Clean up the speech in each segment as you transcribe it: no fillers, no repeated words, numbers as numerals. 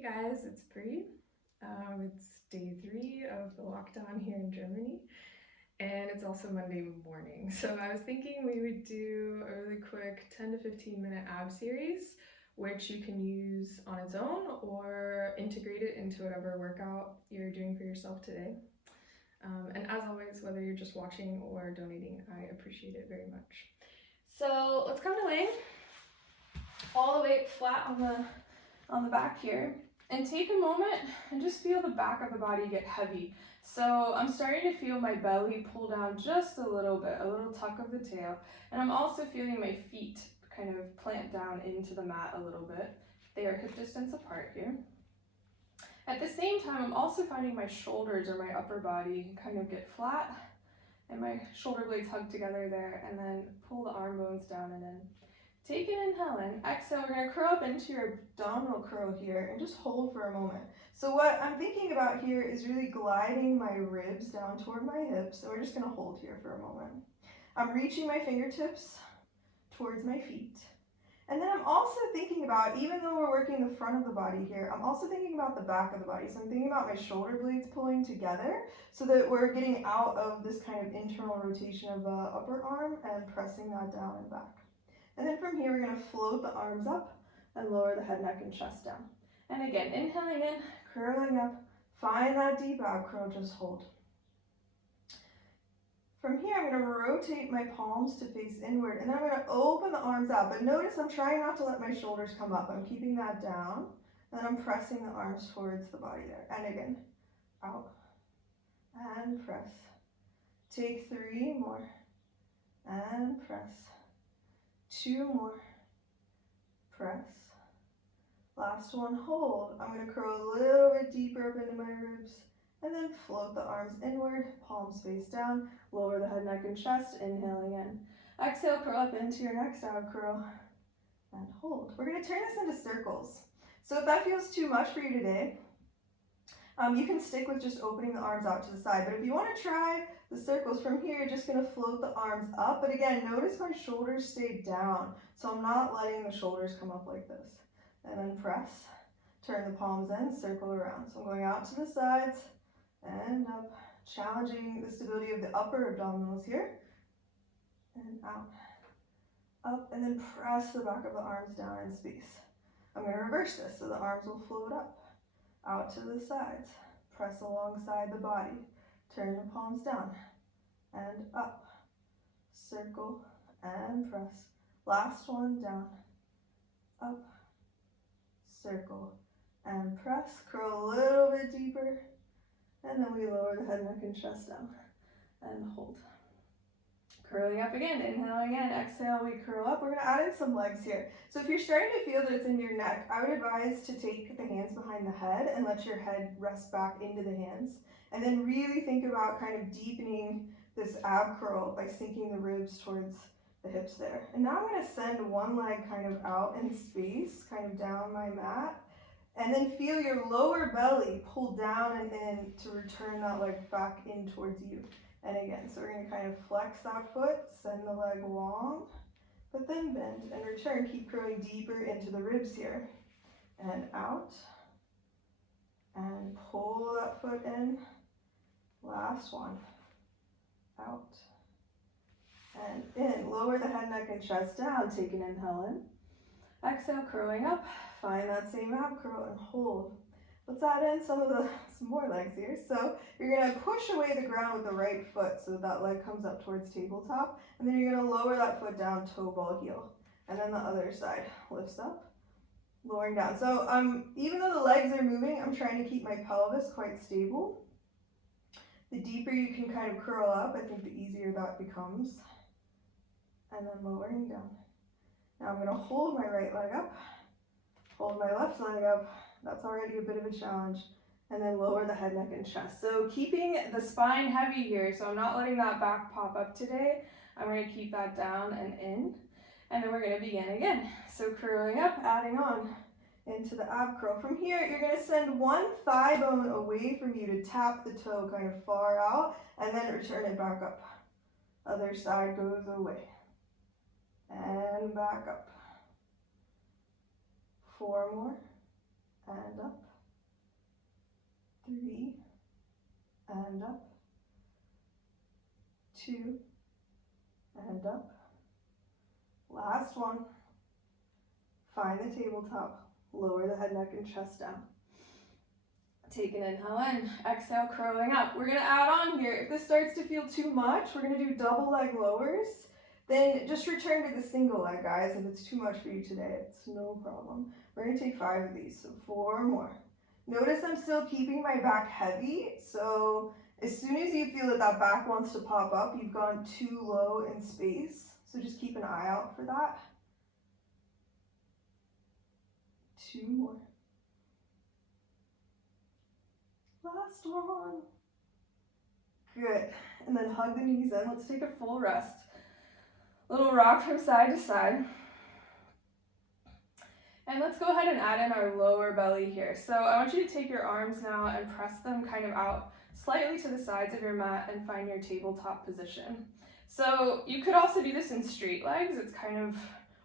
Hey guys, it's Bree. It's day 3 of the lockdown here in Germany, and it's also Monday morning. So I was thinking we would do a really quick 10 to 15 minute ab series, which you can use on its own or integrate it into whatever workout you're doing for yourself today. And as always, whether you're just watching or donating, I appreciate it very much. So let's come to laying all the way flat on the back here, and take a moment and just feel the back of the body get heavy. So I'm starting to feel my belly pull down just a little bit, a little tuck of the tail, and I'm also feeling my feet kind of plant down into the mat a little bit. They are hip distance apart here. At the same time, I'm also finding my shoulders or my upper body kind of get flat and my shoulder blades hug together there, and then pull the arm bones down and in. Take an inhale in, exhale, we're gonna curl up into your abdominal curl here and just hold for a moment. So what I'm thinking about here is really gliding my ribs down toward my hips, and we're just gonna hold here for a moment. I'm reaching my fingertips towards my feet. And then I'm also thinking about, even though we're working the front of the body here, I'm also thinking about the back of the body. So I'm thinking about my shoulder blades pulling together so that we're getting out of this kind of internal rotation of the upper arm and pressing that down and back. And then from here, we're going to float the arms up and lower the head, neck, and chest down. And again, inhaling in, curling up, find that deep ab curl, just hold. From here, I'm going to rotate my palms to face inward, and then I'm going to open the arms out. But notice I'm trying not to let my shoulders come up. I'm keeping that down, and I'm pressing the arms towards the body there. And again, out, and press. Take 3 more, and press. 2 more, press. Last one, hold. I'm going to curl a little bit deeper up into my ribs, and then float the arms inward, palms face down, lower the head, neck, and chest, inhaling in. Exhale, curl up into your next ab curl, and hold. We're going to turn this into circles. So if that feels too much for you today, you can stick with just opening the arms out to the side. But if you want to try the circles from here, you're just going to float the arms up. But again, notice my shoulders stay down. So I'm not letting the shoulders come up like this. And then press, turn the palms in, circle around. So I'm going out to the sides and up, challenging the stability of the upper abdominals here. And out, up, and then press the back of the arms down in space. I'm going to reverse this so the arms will float up. Out to the sides, press alongside the body, turn the palms down and up, circle and press. Last one, down, up, circle and press. Curl a little bit deeper, and then we lower the head, neck, and chest down and hold. Curling up again, inhaling in, exhale, we curl up. We're going to add in some legs here. So if you're starting to feel that it's in your neck, I would advise to take the hands behind the head and let your head rest back into the hands. And then really think about kind of deepening this ab curl by sinking the ribs towards the hips there. And now I'm going to send one leg kind of out in space, kind of down my mat. And then feel your lower belly pull down and in to return that leg back in towards you. And again, so we're going to kind of flex that foot, send the leg long, but then bend and return. Keep curling deeper into the ribs here. And out. And pull that foot in. Last one. Out. And in. Lower the head, neck, and chest down. Take an inhale in. Exhale, curling up. Find that same ab curl and hold. Let's add in some more legs here. So you're going to push away the ground with the right foot so that leg comes up towards tabletop. And then you're going to lower that foot down, toe ball heel. And then the other side lifts up, lowering down. So even though the legs are moving, I'm trying to keep my pelvis quite stable. The deeper you can kind of curl up, I think the easier that becomes. And then lowering down. Now I'm going to hold my right leg up, hold my left leg up. That's already a bit of a challenge. And then lower the head, neck, and chest. So keeping the spine heavy here, so I'm not letting that back pop up today. I'm going to keep that down and in. And then we're going to begin again. So curling up, adding on into the ab curl. From here, you're going to send one thigh bone away from you to tap the toe kind of far out, and then return it back up. Other side goes away. And back up. 4 more. And up, 3, and up, 2, and up. Last one. Find the tabletop, lower the head, neck, and chest down. Take an inhale in, exhale, curling up. We're gonna add on here. If this starts to feel too much, we're gonna do double leg lowers. Then just return to the single leg, guys. If it's too much for you today, it's no problem. We're gonna take 5 of these, so 4 more. Notice I'm still keeping my back heavy, so as soon as you feel that that back wants to pop up, you've gone too low in space. So just keep an eye out for that. 2 more. Last one. Good. And then hug the knees in. Let's take a full rest. Little rock from side to side. And let's go ahead and add in our lower belly here. So I want you to take your arms now and press them kind of out slightly to the sides of your mat and find your tabletop position. So you could also do this in straight legs. It's kind of,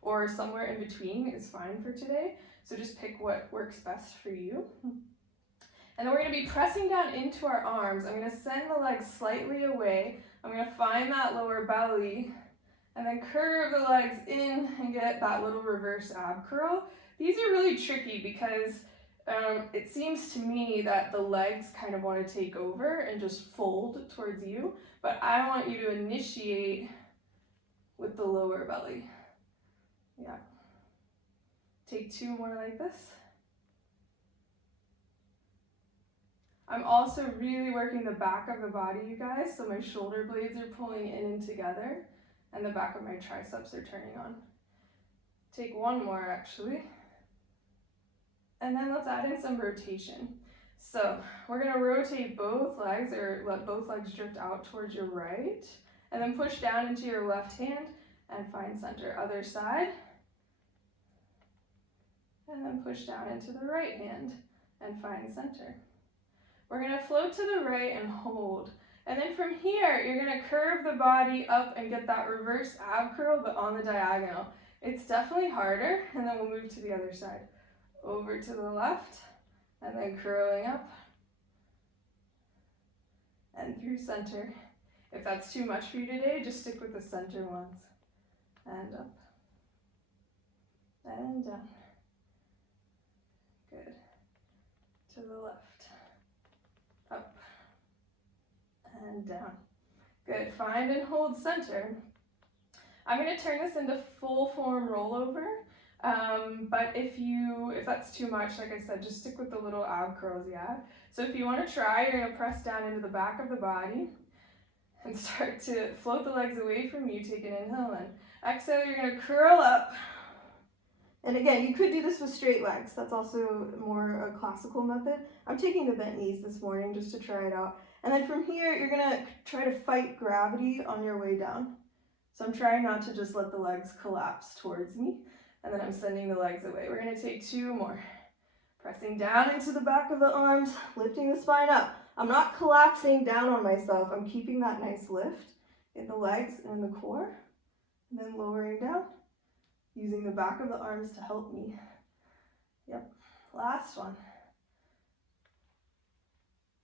or somewhere in between is fine for today. So just pick what works best for you. And then we're going to be pressing down into our arms. I'm going to send the legs slightly away. I'm going to find that lower belly and then curve the legs in and get that little reverse ab curl. These are really tricky because it seems to me that the legs kind of want to take over and just fold towards you, but I want you to initiate with the lower belly. Yeah. Take 2 more like this. I'm also really working the back of the body, you guys, so my shoulder blades are pulling in and together, and the back of my triceps are turning on. Take 1 more, actually. And then let's add in some rotation. So we're gonna rotate both legs, or let both legs drift out towards your right, and then push down into your left hand and find center. Other side. And then push down into the right hand and find center. We're going to float to the right and hold. And then from here, you're going to curve the body up and get that reverse ab curl, but on the diagonal. It's definitely harder, and then we'll move to the other side. Over to the left, and then curling up, and through center. If that's too much for you today, just stick with the center ones. And up, and down. Good. To the left. Up and down. Good. Find and hold center. I'm going to turn this into full form rollover, but if that's too much, like I said, just stick with the little ab curls, yeah? So if you want to try, you're going to press down into the back of the body and start to float the legs away from you. Take an inhale in. Exhale, you're going to curl up. And again, you could do this with straight legs. That's also more a classical method. I'm taking the bent knees this morning just to try it out. And then from here, you're gonna try to fight gravity on your way down. So I'm trying not to just let the legs collapse towards me. And then I'm sending the legs away. We're gonna take 2 more. Pressing down into the back of the arms, lifting the spine up. I'm not collapsing down on myself. I'm keeping that nice lift in the legs and in the core. And then lowering down. Using the back of the arms to help me. Yep, last one.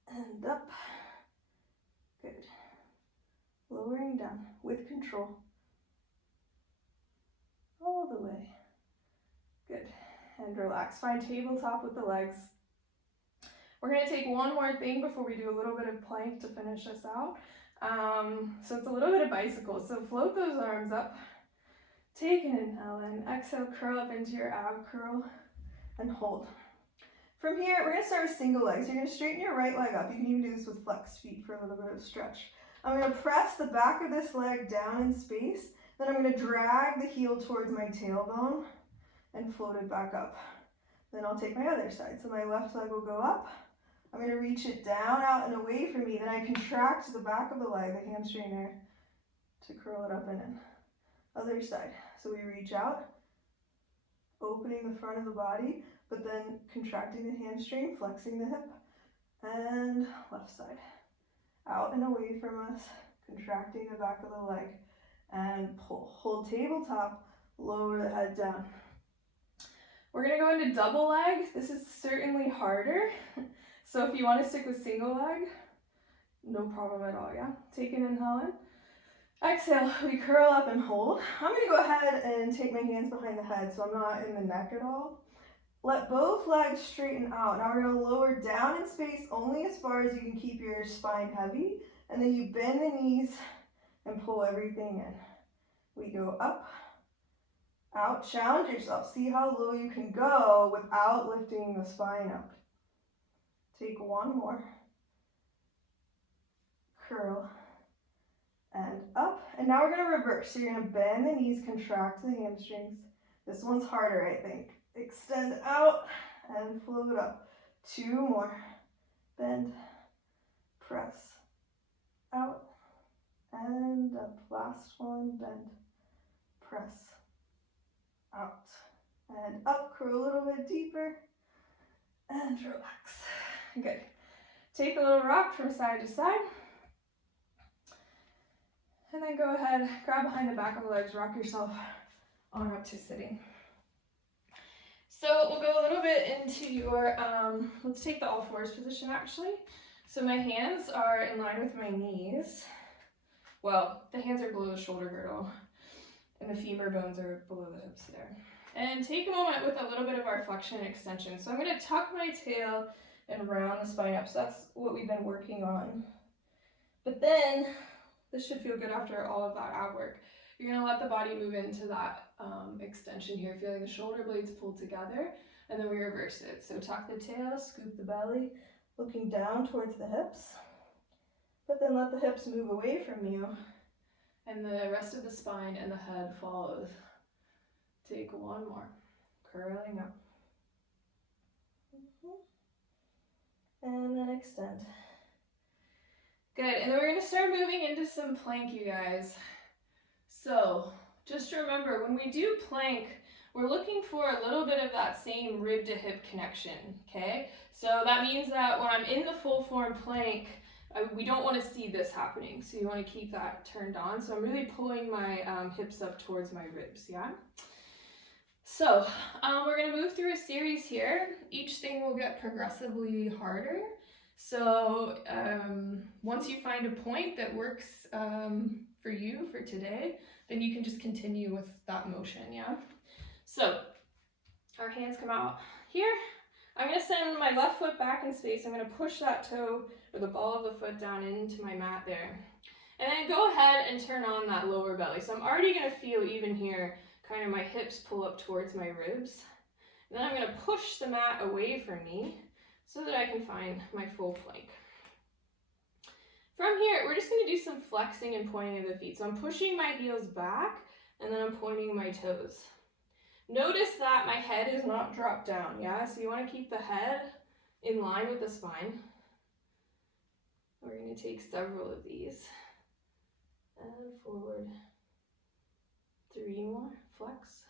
And up. Good. Lowering down with control. All the way. Good. And relax. Find tabletop with the legs. We're going to take 1 more thing before we do a little bit of plank to finish us out. So it's a little bit of bicycle. So float those arms up. Take an inhale in, exhale, curl up into your ab curl, and hold. From here, we're going to start with single legs. You're going to straighten your right leg up. You can even do this with flexed feet for a little bit of stretch. I'm going to press the back of this leg down in space. Then I'm going to drag the heel towards my tailbone and float it back up. Then I'll take my other side. So my left leg will go up. I'm going to reach it down, out, and away from me. Then I contract the back of the leg, the hamstring there, to curl it up and in. Other side. So we reach out, opening the front of the body, but then contracting the hamstring, flexing the hip, and left side. Out and away from us, contracting the back of the leg, and pull. Hold tabletop, lower the head down. We're going to go into double leg. This is certainly harder. So if you want to stick with single leg, no problem at all, yeah? Take an inhale in. Exhale, we curl up and hold. I'm going to go ahead and take my hands behind the head so I'm not in the neck at all. Let both legs straighten out. Now we're going to lower down in space only as far as you can keep your spine heavy. And then you bend the knees and pull everything in. We go up, out, challenge yourself. See how low you can go without lifting the spine up. Take one more. Curl and up. And now we're going to reverse. So you're going to bend the knees, contract the hamstrings. This one's harder, I think. Extend out and float up. Two more. Bend, press, out, and up. Last one, bend, press, out, and up. Curl a little bit deeper, and relax. Good. Take a little rock from side to side. And then go ahead, grab behind the back of the legs, rock yourself on up to sitting. So we'll go a little bit into your, let's take the all fours position actually. So my hands are in line with my knees. Well, the hands are below the shoulder girdle and the femur bones are below the hips there. And take a moment with a little bit of our flexion and extension. So I'm going to tuck my tail and round the spine up. So that's what we've been working on. But then, this should feel good after all of that ab work. You're going to let the body move into that extension here, feeling the shoulder blades pull together, and then we reverse it. So tuck the tail, scoop the belly, looking down towards the hips, but then let the hips move away from you, and the rest of the spine and the head follows. Take one more, curling up. And then extend. Good, and then we're gonna start moving into some plank, you guys. So, just remember, when we do plank, we're looking for a little bit of that same rib to hip connection, okay? So that means that when I'm in the full form plank, we don't want to see this happening. So you want to keep that turned on. So I'm really pulling my hips up towards my ribs, yeah? So we're going to move through a series here. Each thing will get progressively harder. So once you find a point that works for you for today, then you can just continue with that motion, yeah? So our hands come out here. I'm going to send my left foot back in space. I'm going to push that toe or the ball of the foot down into my mat there. And then go ahead and turn on that lower belly. So I'm already going to feel even here, kind of my hips pull up towards my ribs. And then I'm going to push the mat away from me so that I can find my full plank. From here, we're just going to do some flexing and pointing of the feet. So I'm pushing my heels back and then I'm pointing my toes. Notice that my head is not dropped down, yeah? So you want to keep the head in line with the spine. We're going to take several of these. And forward. 3 more. Flex.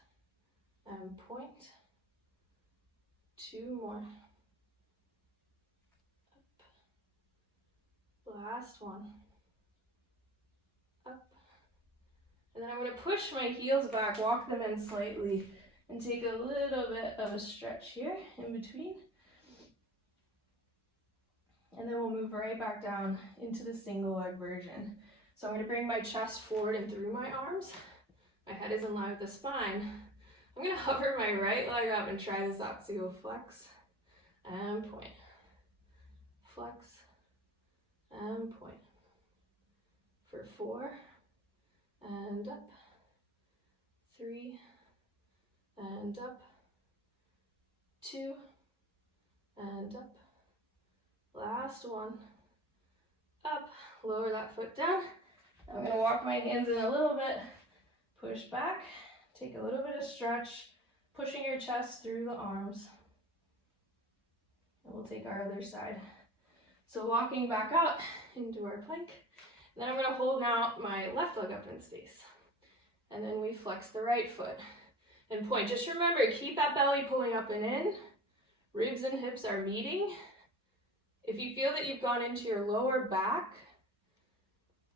And point. 2 more. Up. Last one. Up. And then I'm going to push my heels back, walk them in slightly, and take a little bit of a stretch here in between. And then we'll move right back down into the single leg version. So I'm going to bring my chest forward and through my arms. My head is in line with the spine. I'm going to hover my right leg up and try this out. So go flex and point. Flex and point. For 4 and up. 3 and up. 2 and up. Last one. Up. Lower that foot down. I'm going to walk my hands in a little bit. Push back. Take a little bit of stretch. Pushing your chest through the arms. And we'll take our other side. So walking back out into our plank. Then I'm going to hold now my left leg up in space. And then we flex the right foot and point. Just remember, keep that belly pulling up and in. Ribs and hips are meeting. If you feel that you've gone into your lower back,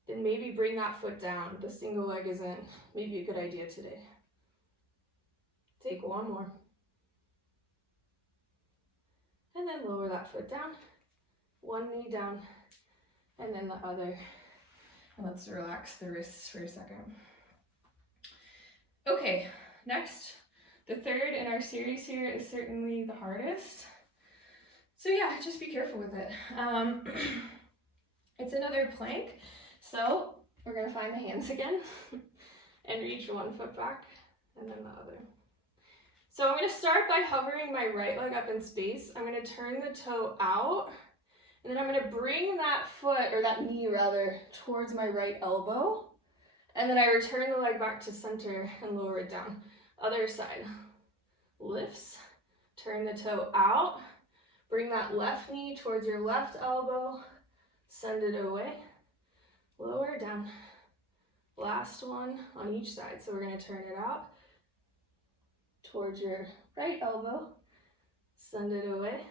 then maybe bring that foot down. The single leg isn't maybe a good idea today. Take one more. And then lower that foot down. one knee down, and then the other. And let's relax the wrists for a second. Okay, next, the third in our series here is certainly the hardest. So yeah, just be careful with it. It's another plank. So we're gonna find the hands again and reach one foot back and then the other. So I'm gonna start by hovering my right leg up in space. I'm gonna turn the toe out, and then I'm gonna bring that foot, or that knee rather, towards my right elbow. And then I return the leg back to center and lower it down. Other side. Lifts, turn the toe out, bring that left knee towards your left elbow, send it away, lower down. Last one on each side. So we're gonna turn it out towards your right elbow, send it away,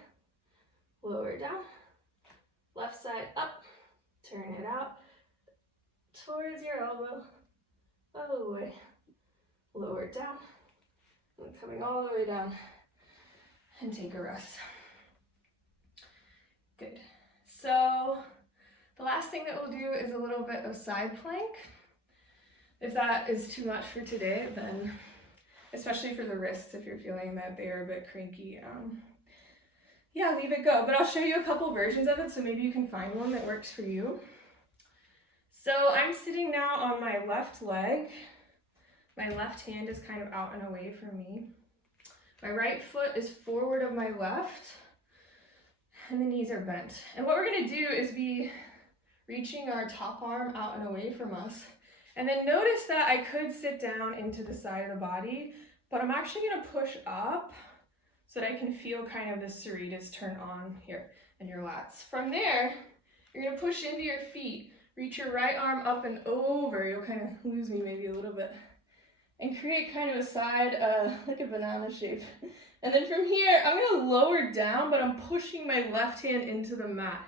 lower down. Left side up, turn it out towards your elbow, away, lower down, and coming all the way down, and take a rest. Good. So the last thing that we'll do is a little bit of side plank. If that is too much for today, then, especially for the wrists, if you're feeling that they are a bit cranky, yeah, leave it go. But I'll show you a couple versions of it, so maybe you can find one that works for you. So I'm sitting now on my left leg. My left hand is kind of out and away from me. My right foot is forward of my left, and the knees are bent. And what we're gonna do is be reaching our top arm out and away from us. And then notice that I could sit down into the side of the body, but I'm actually gonna push up so that I can feel kind of the serratus turn on here in your lats. From there, you're gonna push into your feet. Reach your right arm up and over. You'll kind of lose me maybe a little bit. And create kind of a side, like a banana shape. And then from here, I'm gonna lower down, but I'm pushing my left hand into the mat.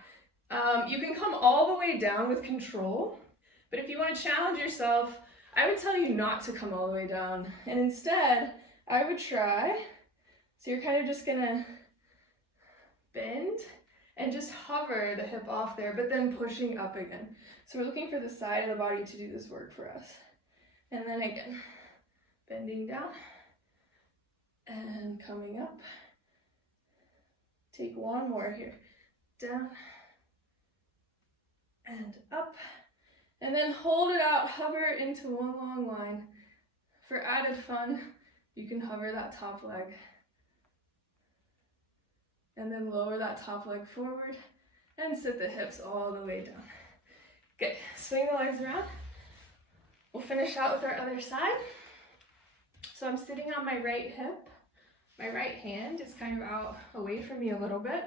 You can come all the way down with control, but if you wanna challenge yourself, I would tell you not to come all the way down. And instead, I would try, so you're kind of just gonna bend and just hover the hip off there, but then pushing up again. So we're looking for the side of the body to do this work for us. And then again, bending down and coming up. Take one more here. Down and up. And then hold it out, hover into one long line. For added fun, you can hover that top leg. And then lower that top leg forward and sit the hips all the way down. Good. Swing the legs around. We'll finish out with our other side. So I'm sitting on my right hip. My right hand is kind of out away from me a little bit.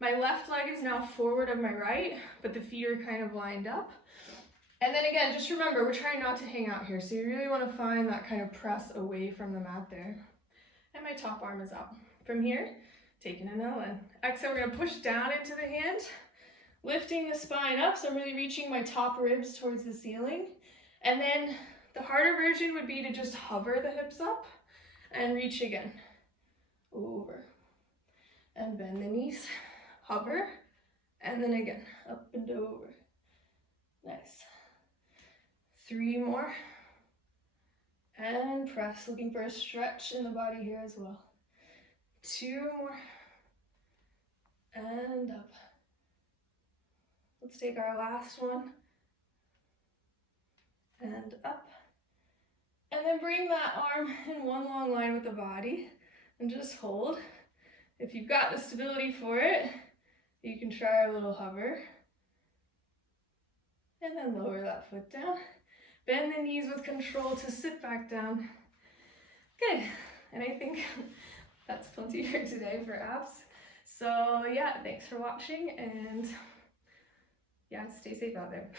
My left leg is now forward of my right, but the feet are kind of lined up. And then again, just remember, we're trying not to hang out here. So you really want to find that kind of press away from the mat there. And my top arm is out. From here, taking an L in. Exhale, we're going to push down into the hand, lifting the spine up. So I'm really reaching my top ribs towards the ceiling. And then the harder version would be to just hover the hips up and reach again. Over. And bend the knees. Hover. And then again, up and over. Nice. 3 more. And press, looking for a stretch in the body here as well. 2 more. And up. Let's take our last one. And up. And then bring that arm in one long line with the body and just hold. If you've got the stability for it, you can try a little hover. And then lower that foot down. Bend the knees with control to sit back down. Good. And I think that's plenty for today for abs. So yeah, thanks for watching, and yeah, stay safe out there.